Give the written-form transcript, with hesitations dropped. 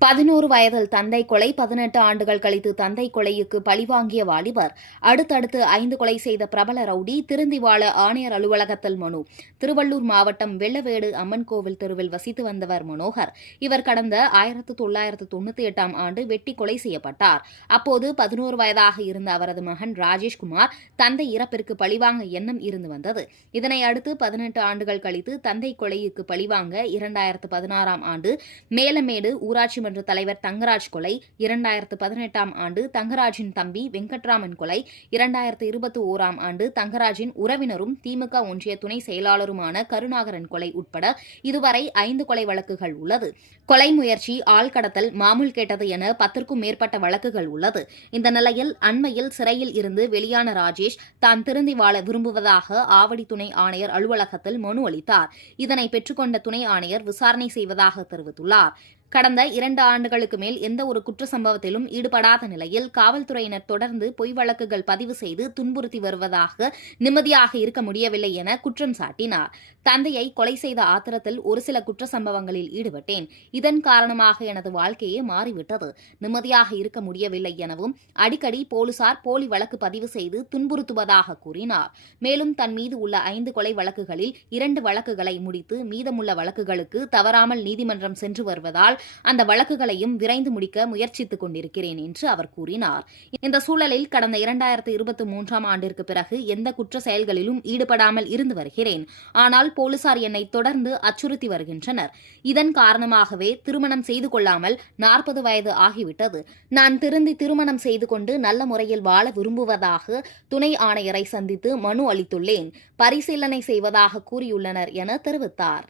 11 வயதில் தந்தை கொலை, 18 ஆண்டுகள் கழித்து தந்தை கொலைக்கு பழிவாங்கிய வாலிபர், அடுத்தடுத்து 5 கொலை செய்த பிரபல ரவுடி, திருந்தி வாழ ஆணையர் அலுவலகத்தில் மனு. திருவள்ளூர் மாவட்டம் வெள்ளவேடு அம்மன் கோவில் தெருவில் வசித்து வந்தவர் மனோகர். இவர் கடந்த 1998ஆம் ஆண்டு வெட்டி கொலை செய்யப்பட்டார். அப்போது 11 வயதாக இருந்த அவரது மகன் ராஜேஷ்குமார் தந்தை இறப்பிற்கு பழிவாங்க எண்ணம் இருந்து வந்தது. இதனை அடுத்து 18 ஆண்டுகள் கழித்து தந்தை கொலைக்கு பழிவாங்க 2016ஆம் ஆண்டு மேலமேடு ஊராட்சி மன்ற தலைவர் தங்கராஜ் கொலை, 2018ஆம் ஆண்டு தங்கராஜின் தம்பி வெங்கட்ராமன் கொலை, 2021ஆம் ஆண்டு தங்கராஜின் உறவினரும் திமுக ஒன்றிய துணை செயலாளருமான கருணாகரன் கொலை உட்பட இதுவரை 5 கொலை வழக்குகள் உள்ளது. கொலை முயற்சி, ஆள் கடத்தல், மாமூல் கேட்டது என 10க்கும் மேற்பட்ட வழக்குகள் உள்ளது. இந்த நிலையில் அண்மையில் சிறையில் இருந்து வெளியான ராஜேஷ் தான் திருந்தி வாழ விரும்புவதாக ஆவடி துணை ஆணையர் அலுவலகத்தில் மனு அளித்தார். இதனை பெற்றுக்கொண்ட துணை ஆணையர் விசாரணை செய்வதாக தெரிவித்துள்ளார். கடந்த 2 ஆண்டுகளுக்கு மேல் எந்த ஒரு குற்ற சம்பவத்திலும் ஈடுபடாத நிலையில் காவல்துறையினர் தொடர்ந்து பொய் வழக்குகள் பதிவு செய்து துன்புறுத்தி வருவதாக நிம்மதியாக இருக்க முடியவில்லை என குற்றம் சாட்டினார். தந்தையை கொலை செய்த ஆத்திரத்தில் ஒரு சில குற்ற சம்பவங்களில் ஈடுபட்டேன். இதன் காரணமாக எனது வாழ்க்கையே மாறிவிட்டது. நிம்மதியாக இருக்க முடியவில்லை எனவும் அடிக்கடி போலீசார் போலி வழக்கு பதிவு செய்து துன்புறுத்துவதாக கூறினார். மேலும் தன் மீது உள்ள 5 கொலை வழக்குகளில் 2 வழக்குகளை முடித்து மீதமுள்ள வழக்குகளுக்கு தவறாமல் நீதிமன்றம் சென்று வருவதால் அந்த வழக்குகளையும் விரைந்து முடிக்க முயற்சித்துக் கொண்டிருக்கிறேன் என்று அவர் கூறினார். இந்த சூழலில் கடந்த 2023ஆம் ஆண்டிற்கு பிறகு எந்த குற்ற செயல்களிலும் ஈடுபடாமல் இருந்து வருகிறேன். ஆனால் போலீசார் என்னை தொடர்ந்து அச்சுறுத்தி வருகின்றனர். இதன் காரணமாகவே திருமணம் செய்து கொள்ளாமல் 40 வயது ஆகிவிட்டது. நான் திருமணம் செய்து கொண்டு நல்ல முறையில் வாழ விரும்புவதாக துணை ஆணையரை சந்தித்து மனு அளித்துள்ளேன். பரிசீலனை செய்வதாக கூறியுள்ளனர் என தெரிவித்தார்.